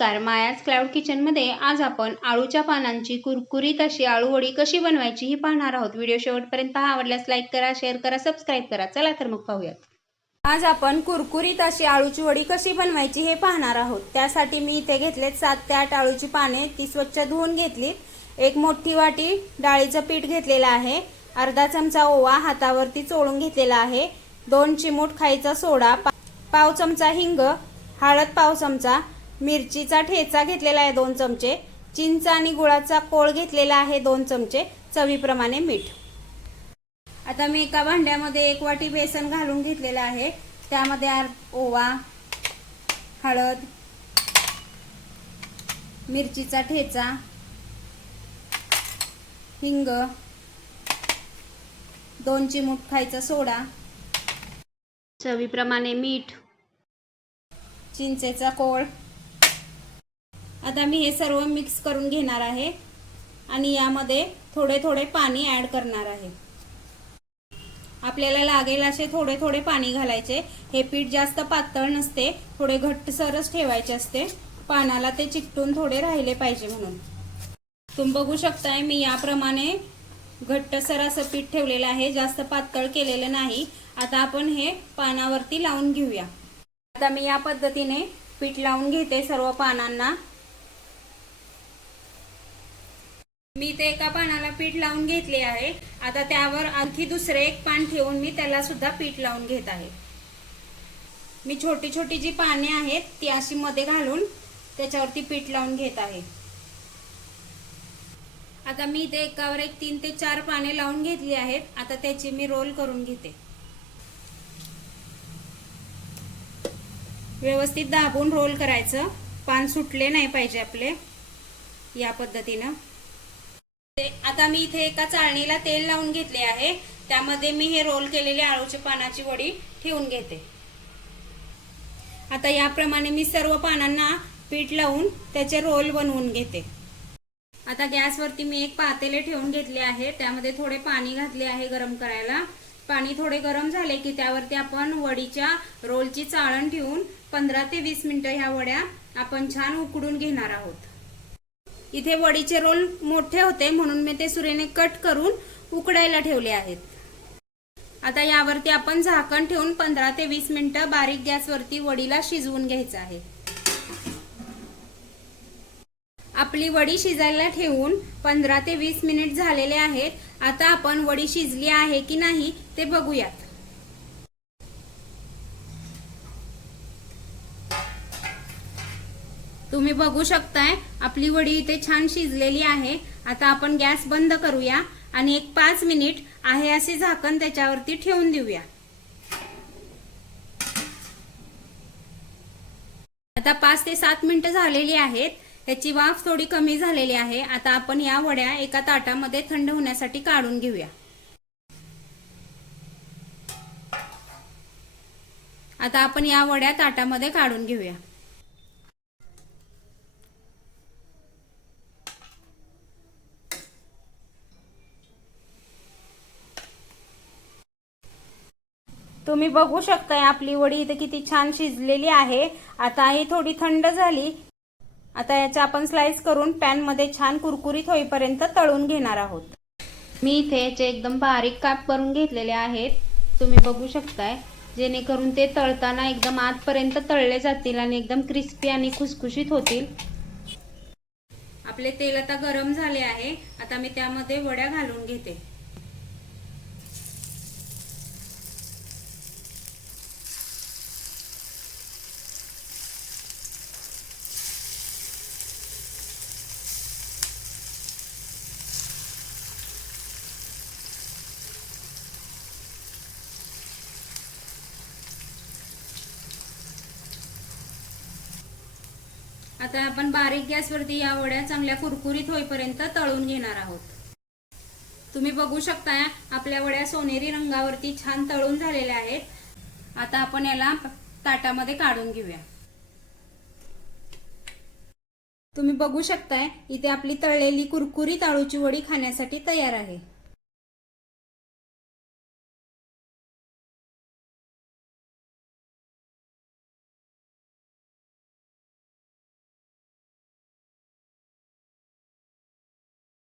नमस्कार, मायाज क्लाउड किचनमध्ये आज आपण आळूच्या पानांची कुरकुरीत अशी आळू वडी कशी बनवायची ही पाहणार आहोत। व्हिडिओ शेवटपर्यंत पहा। आवडल्यास लाईक करा, शेअर करा, सबस्क्राइब करा। चला तर मग पाहूयात। आज आपण कुरकुरीत अशी आळूची वडी कशी बनवायची हे पाहणार आहोत। त्यासाठी मी इथे घेतलेत 7 ते 8 आळूची पाने, ती स्वच्छ धुवून घेतली। एक मोठी वाटी डाळीचं पीठ घेतलेलं आहे। अर्धा चमचा ओवा हातावरती चोळून घेतलेला आहे। 2 चिमूट खायचा सोडा, पाव चमचा हिंग, हळद पाव चमचा, मिरचीचा ठेचा घेतलेला आहे 2 चमचे, चिंच आणि गुळाचा कोळ घेतलेला आहे 2 चमचे, चवीप्रमाणे मीठ। आता मी एका भांड्यामध्ये 1 वाटी बेसन घालून घेतलेला आहे। त्यामध्ये ओवा, हळद, मिरचीचा ठेचा, हिंग, 2 चिमूट खायचा सोडा, चवीप्रमाणे मीठ, चिंचेचा कोळ। आता मी हे सर्व मिक्स करून घेणार आहे आणि यामध्ये थोडे थोडे पाणी ऍड करणार आहे। आपल्याला लागेल असे थोडे थोडे पाणी घालायचे। हे पीठ जास्त पातळ नसते, थोडे घट्टसरच ठेवायचे असते, पानाला ते चिकटून थोडे राहिले पाहिजे म्हणून। तुम्ही बघू शकताय मी याप्रमाणे घट्टसर असं पीठ ठेवलेलं आहे, जास्त पातळ केलेलं नाही। आता आपण हे पानावरती लावून घेऊया। आता मी या पद्धतीने पीठ लावून घेते सर्व पानांना। मी ते एका पानाला पीठ लावून घेतले आहे। आता त्यावर आणखी दुसरे एक पान ठेवून मी त्याला सुद्धा पीठ लावून घेत आहे। मी छोटी छोटी जी पाने आहेत ती अशी मध्ये घालून त्याच्यावरती पीठ लावून घेत आहे। आता मी इथे एकावर एक 3 ते 4 पाने लावून घेतली आहेत। आता त्याची मी रोल करून घेते। व्यवस्थित दाबून रोल करायचं, पान सुटले नाही पाहिजे आपले, या पद्धतीनं। आता मी इथे एका चाळणीला तेल लावून घेतले आहे, त्यामध्ये मी हे रोल केलेले आळूच्या पानाची वडी ठेवून घेते। आता याप्रमाणे मी सर्व पानांना पीठ लावून त्याचे रोल बनवून घेते। आता गॅसवरती मी एक पातेले ठेवून घेतले आहे, त्यामध्ये थोडे पाणी घातले आहे गरम करायला। पाणी थोडे गरम झाले की त्यावरती आपण वडीच्या रोलची चाळण ठेवून 15 ते 20 मिनिटं ह्या वड्या आपण छान उकडून घेणार आहोत। इथे वडीचे रोल मोठे होते म्हणून मी ते सुरीने कट करून उकडायला ठेवले आहेत। आता यावरती आपण झाकण ठेवून 15 ते 20 मिनिटं बारीक गॅसवरती वडीला शिजवून घ्यायचं आहे। आपली वडी शिजायला ठेवून 15 ते 20 मिनिट झालेले आहेत। आता आपण वडी शिजली आहे की नाही ते बघूयात। तुम्ही बघू शकताय आपली वडी इथे छान शिजलेली आहे। आता आपण गॅस बंद करूया आणि एक 5 मिनिट आहे असे झाकण त्याच्यावरती ठेवून देऊया। आता 5 ते 7 मिनिटं झालेली आहेत, त्याची वाफ थोडी कमी झालेली आहे। आता आपण या वड्या एका ताटामध्ये थंड होण्यासाठी काढून घेऊया। आता आपण या वड्या ताटामध्ये काढून घेऊया। तुम्ही बघू शकताय आपली वडी इथे किती छान शिजलेली आहे। आता ही थोडी थंड झाली। आता याचा आपण स्लाइस करून पॅन मध्ये छान कुरकुरीत होईपर्यंत तळून घेणार आहोत। मी इथे याचे एकदम बारीक काप करून घेतलेले आहेत, तुम्ही बघू शकताय, जेणेकरून ते तळताना एकदम आतपर्यंत तळले जातील आणि एकदम क्रिस्पी आणि खुसखुशीत होतील। आपले तेल आता गरम झाले आहे। आता मी त्यामध्ये वड्या घालून घेते। आता आपण बारीक गॅसवरती या वड्या चांगल्या कुरकुरीत होईपर्यंत तळून घेणार आहोत। तुम्ही बघू शकता आपल्या वड्या सोनेरी रंगावरती छान तळून झालेल्या आहेत। आता आपण याला ताटामध्ये काढून घेऊया। तुम्ही बघू शकताय इथे आपली तळलेली कुरकुरीत आळूची वडी खाण्यासाठी तयार आहे।